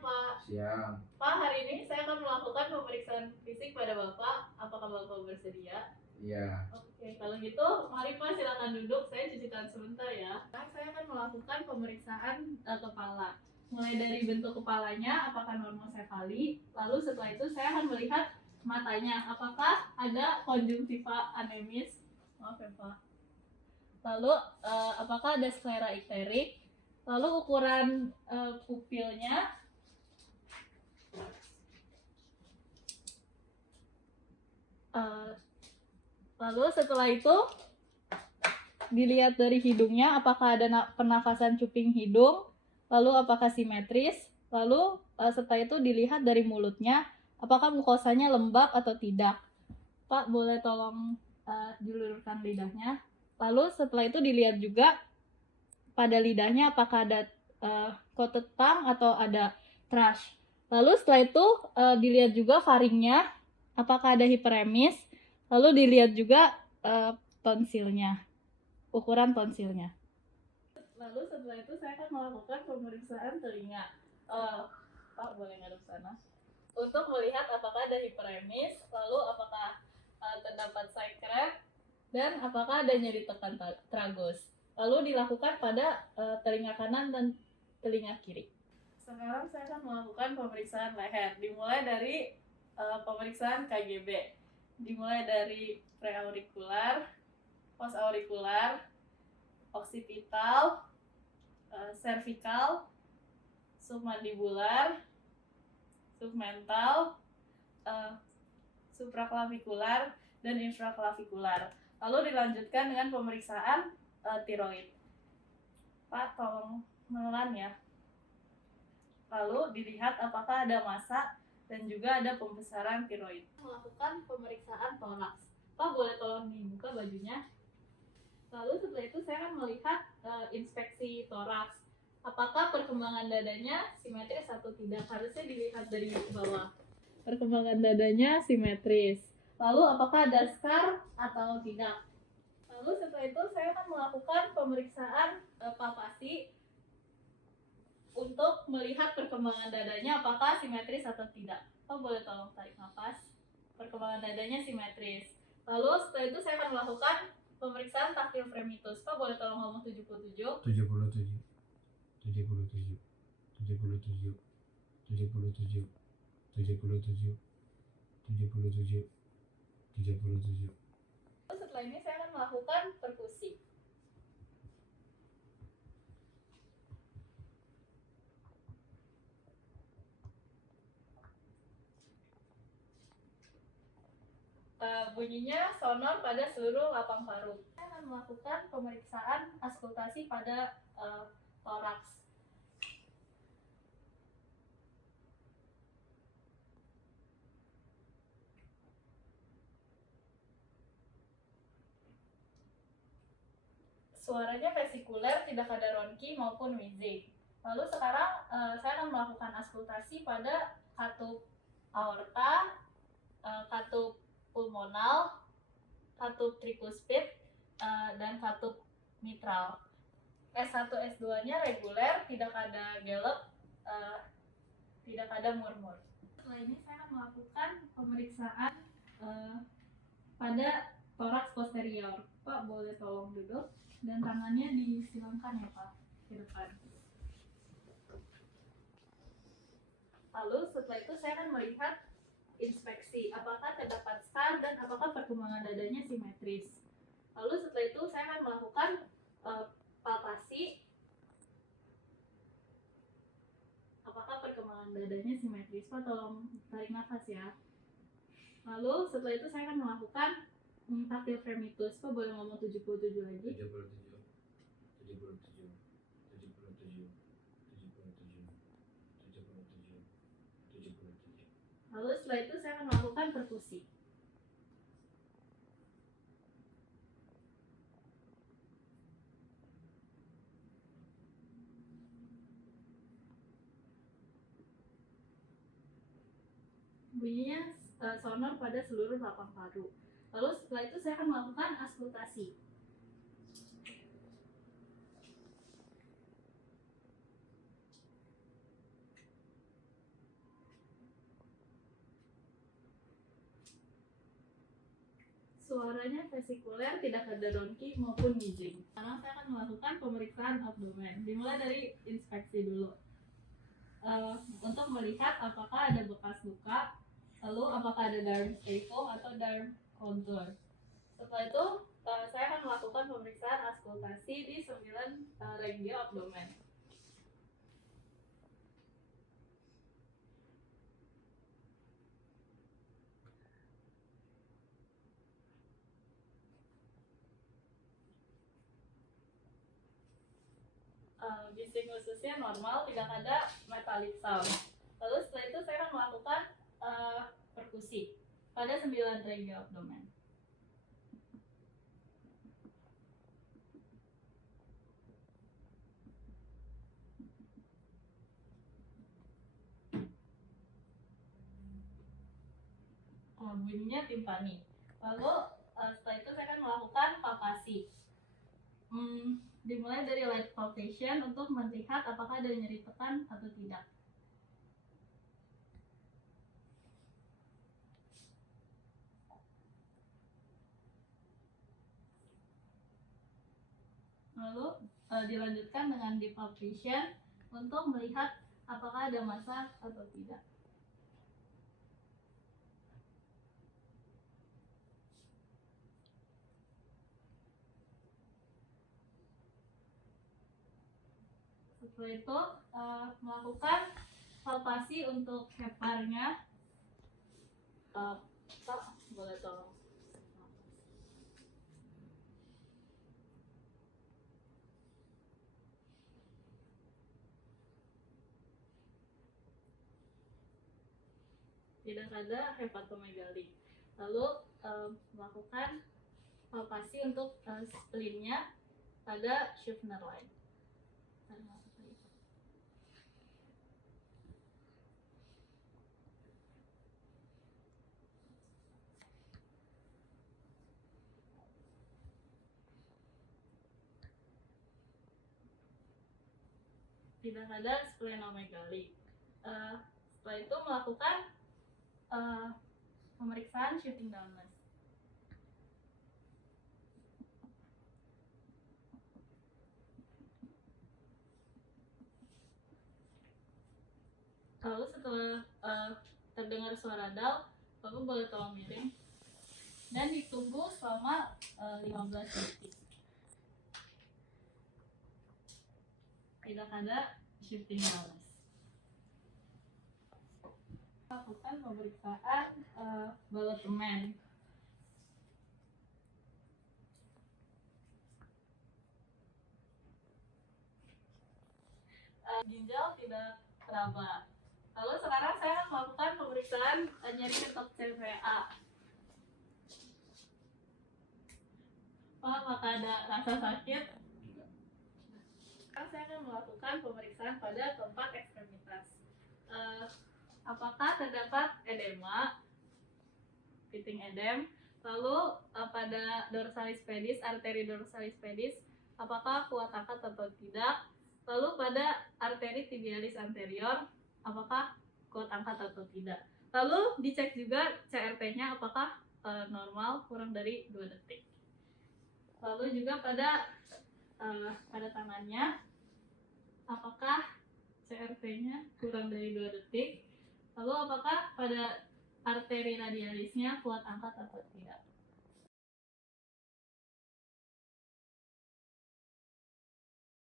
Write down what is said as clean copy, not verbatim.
Pak. Siang. Pak, hari ini saya akan melakukan pemeriksaan fisik pada Bapak. Apakah Bapak bersedia? Iya. Oke, kalau gitu mari Pak silakan duduk. Saya cuci tangan sebentar ya. Saya akan melakukan pemeriksaan kepala. Mulai dari bentuk kepalanya, apakah normosefali. Lalu setelah itu saya akan melihat matanya, apakah ada konjungtiva anemis. Maaf ya Pak. Lalu apakah ada sklera ikterik. Lalu ukuran pupilnya. Lalu setelah itu dilihat dari hidungnya, apakah ada pernafasan cuping hidung, lalu apakah simetris, lalu setelah itu dilihat dari mulutnya, apakah mukosanya lembab atau tidak. Pak, boleh tolong diluruskan lidahnya. Lalu setelah itu dilihat juga pada lidahnya apakah ada coated tongue atau ada thrush. Lalu setelah itu dilihat juga faringnya, apakah ada hiperemis. Lalu dilihat juga tonsilnya, ukuran tonsilnya. Lalu setelah itu saya akan melakukan pemeriksaan telinga. Pak, boleh ngadep sana. Untuk melihat apakah ada hiperemis, lalu apakah terdapat side cramp, dan apakah ada nyeri tekan tragus. Lalu dilakukan pada telinga kanan dan telinga kiri. Sekarang saya akan melakukan pemeriksaan leher. Dimulai dari pemeriksaan KGB. Dimulai dari preaurikular, postaurikular, oksipital, cervical, submandibular, submental, supraklavikular, dan infraklavikular. Lalu dilanjutkan dengan pemeriksaan tiroid. Pak, tolong menelan ya. Lalu dilihat apakah ada massa dan juga ada pembesaran tiroid. Melakukan pemeriksaan toraks. Pak, boleh tolong dibuka bajunya? Lalu setelah itu saya akan melihat inspeksi toraks. Apakah perkembangan dadanya simetris atau tidak? Harusnya dilihat dari bawah. Perkembangan dadanya simetris. Lalu apakah ada scar atau tidak? Lalu setelah itu saya akan melakukan pemeriksaan palpasi untuk melihat perkembangan dadanya apakah simetris atau tidak. Pak, boleh tolong tarik nafas. Perkembangan dadanya simetris. Lalu setelah itu saya akan melakukan pemeriksaan taktil fremitus. Pak, boleh tolong ngomong 77. 77. 77. 77. 77. 77. 77. 77. Setelah ini saya akan melakukan perkusi. Bunyinya sonor pada seluruh lapang paru. Saya akan melakukan pemeriksaan auskultasi pada toraks. Suaranya vesikuler, tidak ada ronki maupun wheezing. Lalu sekarang saya akan melakukan auskultasi pada katup aorta, katup pulmonal, katup tricuspid, dan katup mitral. S1, S2-nya reguler, tidak ada gallop, tidak ada murmur. Setelah ini saya akan melakukan pemeriksaan pada toraks posterior. Pak, boleh tolong duduk dan tangannya disilangkan ya Pak ke depan. Lalu setelah itu saya akan melihat inspeksi apakah terdapat scar dan apakah perkembangan dadanya simetris. Lalu setelah itu saya akan melakukan palpasi apakah perkembangan dadanya simetris. Pak, tolong tarik nafas ya. Lalu setelah itu saya akan melakukan taktil fremitus. Pak, boleh ngomong 77 lagi? 77. 77. 77. 77. 77. Lalu setelah itu saya akan melakukan perkusi. Bunyinya sonor pada seluruh lapang paru. Lalu setelah itu saya akan melakukan auskultasi. suaranya vesikuler, tidak ada donki maupun wheezing. Sekarang saya akan melakukan pemeriksaan abdomen. Dimulai dari inspeksi dulu. Untuk melihat apakah ada bekas luka, lalu apakah ada derm echo atau derm contour. Setelah itu, saya akan melakukan pemeriksaan auskultasi di 9 regio abdomen. Bising ususnya normal, tidak ada metallic sound. Lalu setelah itu saya akan melakukan perkusi pada 9 regio abdomen. Bunyinya timpani. Lalu setelah itu saya akan melakukan palpasi. Dimulai dari light palpation untuk melihat apakah ada nyeri tekan atau tidak. Lalu dilanjutkan dengan deep palpation untuk melihat apakah ada massa atau tidak. Setelah itu melakukan palpasi untuk heparnya. Pak, boleh tolong. Tidak ada hepatomegali. Lalu melakukan palpasi untuk spleen-nya pada Schuffner line. Tidak ada splenomegali. Setelah itu melakukan pemeriksaan shifting downwards. Lalu setelah terdengar suara dal, Bapak boleh tolong miring dan ditunggu selama 15 detik. Tidak ada shifting balance. Lakukan pemeriksaan balotemen. Ginjal tidak teraba. Lalu sekarang saya akan melakukan pemeriksaan nyeri ketok CVA. Pak, apakah ada rasa sakit? Sekarang saya akan melakukan pemeriksaan pada keempat ekstremitas. Apakah terdapat edema, pitting edem? Lalu pada dorsalis pedis, arteri dorsalis pedis, apakah kuat angkat atau tidak? Lalu pada arteri tibialis anterior, apakah kuat angkat atau tidak? Lalu dicek juga CRT-nya apakah normal kurang dari 2 detik. Lalu juga pada tangannya, apakah CRT-nya kurang dari 2 detik. Lalu apakah pada arteri radialisnya kuat angkat atau tidak.